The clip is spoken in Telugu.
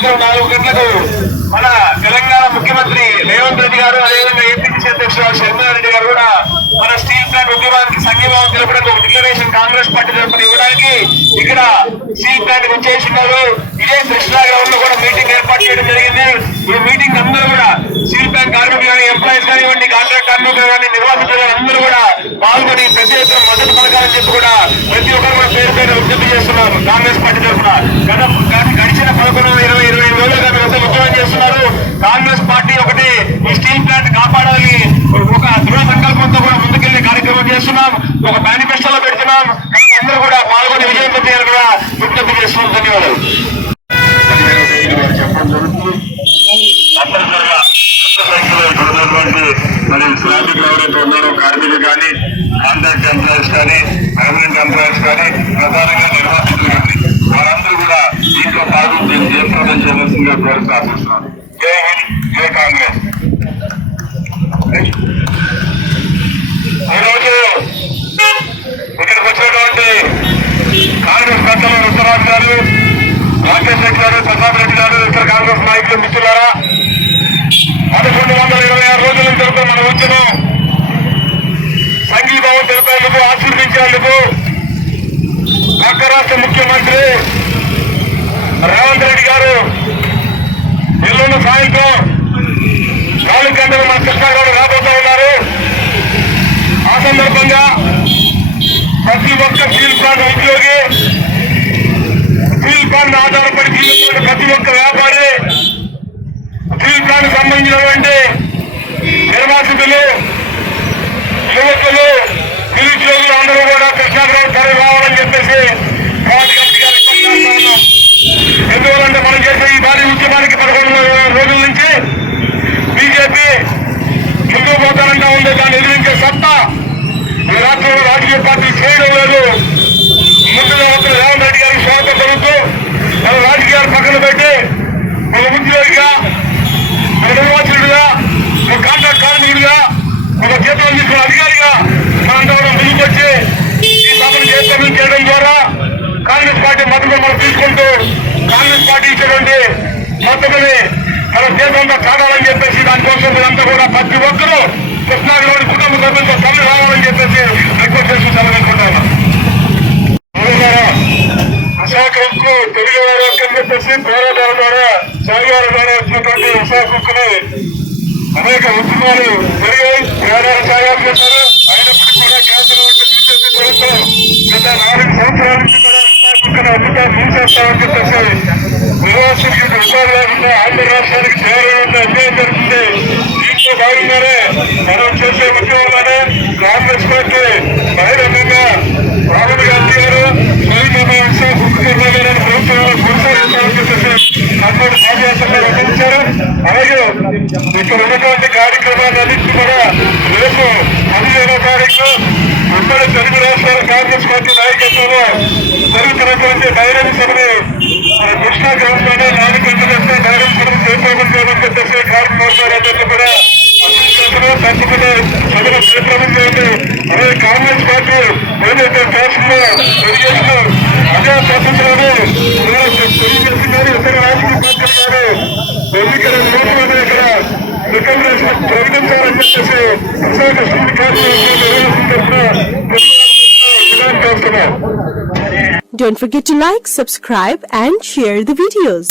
రేపు మన తెలంగాణ ముఖ్యమంత్రి రేవంత్ రెడ్డి గారు అదేవిధంగా ఏపీసీ అధ్యక్షుడు శర్మారెడ్డి గారు కూడా మన స్టీల్ ప్లాంట్ ఉద్యమానికి సంఘీభావం తెలపడానికి డిక్లరేషన్ కాంగ్రెస్ పార్టీ తరఫున ఇవ్వడానికి ఇక్కడ స్టీల్ ప్లాంట్ విచ్చేసినారు ఇదే కృష్ణా గ్రౌండ్లో కూడా మీటింగ్ ఏర్పాటు చేయడం జరిగింది. ఈ మీటింగ్ అందరూ కూడా స్టీల్ ప్లాంట్ కార్మికులు కానీ ఎంప్లాయీస్ కానివ్వండి కాంట్రాక్ట్ కార్మికులు కానీ నిర్వాసితులు అందరూ కూడా పాల్గొని పెద్ద ఎత్తున మద్దతు పలకాలని చెప్పి కూడా ప్రతి ఒక్కరు కూడా పేరు పేరు విజ్ఞప్తి చేస్తున్నారు కాంగ్రెస్ పార్టీ తరఫున గత గత- గడిచిన పదకొండు ఇరవై ఇరవై ఐదు రోజులుగా మీరంతా ఉద్యమం చేస్తున్నారు కాంగ్రెస్ పార్టీ ఒకటి ఈ స్టీల్ ప్లాంట్ కాపాడాలని ఒక దృఢ సంకల్పంతో కూడా ముందుకెళ్ళే కార్యక్రమం చేస్తున్నాం ఒక మేనిఫెస్టోలో పెడుతున్నాం అందరూ కూడా పాల్గొని విజయం పొందారు కూడా విజ్ఞప్తి చేస్తున్నాం. ధన్యవాదాలు. సంఖ్యలో మరి శ్రామికులు ఎవరైతే ఉన్నారో కార్మికులు కానీ కాంట్రాక్ట్ ఎంప్లాయీస్ కానీ పర్మనెంట్ ఎంప్లాయీస్ కానీ ప్రధానంగా నిర్వాసితులు కానీ వారందరూ కూడా దీంట్లో పాల్గొని జయప్రదం చేయవలసిందిగా కోరుతూ ఆశిస్తున్నాను రాష్ట్ర ముఖ్యమంత్రి రేవంత్ రెడ్డి గారు. ఎల్లుండి సాయంత్రం నాలుగు గంటలు మన కృష్ణాగారు రాబోతూ ఉన్నారు. ఆ సందర్భంగా ప్రతి ఒక్క స్టీల్ ప్లాంట్ ఉద్యోగి స్టీల్ ప్లాంట్ ఆధారపడి జీవిస్తున్న ప్రతి ఒక్క వ్యాపారి స్టీల్ ప్లాంట్ సంబంధించినటువంటి నిర్వాసితులు యువకులు నిరుద్యోగులు అందరూ కూడా కృష్ణాగారు తరలి రావాలని చెప్పేసి పార్టీ కమిటీ గారికి పనిచేస్తా ఉన్నాం ఎందువలంటే మనం చేసే ఈ భారీ ఉద్యమానికి పదకొండు రోజుల నుంచి బీజేపీ ముందుకు ఉంది. దాన్ని ఎదిరించే సత్తా ఈ రాష్ట్రంలో రాజకీయ పార్టీ చేయడం లేదు. ముందుగా ఒక రేవంత్ రెడ్డి గారికి స్వాగతం జరుగుతూ మన రాజకీయాలు పక్కన పెట్టి ఒక ఉద్యోగిగా ఒక నిర్వాచకుడిగా ఒక కాంట్రాక్ట్ కార్మికుడిగా ఒక జీతం తీసుకున్న అధికారిగా మనందరం ముందుకొచ్చి ఈ సభను జయప్రదం చేయడం ద్వారా కాంగ్రెస్ పార్టీ మద్దతు మనం తీసుకుంటూ కాంగ్రెస్ పార్టీ ఇచ్చేటువంటి మద్దతుని మన దేశంలో కావాలని చెప్పేసి దానికోసం మీరంతా కూడా ప్రతి ఒక్కరు విశాఖ ఉక్కు తెలుగు వారి యొక్క చెప్పేసి పోరాటాల ద్వారా సాగివారి ద్వారా వచ్చినటువంటి విశాఖ ఉక్కుని అనేక ఉద్యమాలు జరిగాయి. పేదలు సాయాలు చేశారు. అయినప్పటికీ కూడా కేంద్రం వంటి బీజేపీ ప్రభుత్వం గత నాలుగు సంవత్సరాల నుంచి కూడా విశాఖ ఉక్కుని అద్భుత మూసేస్తామని చెప్పేసి నివాసులకి ఉపాధి లేకుండా ఆంధ్ర రాష్ట్రానికి చేరాలంటే అన్యాయం జరుగుతుంది. దీంట్లో భాగంగానే మనం చేసిన ఇక్కడ ఉన్నటువంటి కార్యక్రమాలన్నింటినీ కూడా రేపు పదిహేనో తారీఖు ఉమ్మడి తెలుగు రాష్ట్రాల కాంగ్రెస్ పార్టీ నాయకత్వంలో జరుగుతున్నటువంటి బహిరంగ సభని కృష్ణా గ్రామంలోనే నాలుగు గంటల బహిరంగ సభను చేపట్టడం చేయమని చెప్పేసి కార్యక్రమాలందరినీ కూడా తప్పకుండా సభను జయప్రదం చేయండి. అలాగే కాంగ్రెస్ పార్టీ ఏదైతే రాష్ట్రంలో తెలియజేసిన అదే పద్ధతిలోనే తెలియజేస్తున్నారు ఇతర రాజకీయ పార్టీలు ఎన్నికల నూతన ఇక్కడ రికమెండేషన్ ప్రకటించాలని చెప్పేసి విశాఖ స్టీల్ కార్మికులు నిర్వహిస్తున్న డిమాండ్ చేస్తున్నాం Don't forget to like, subscribe and share the videos.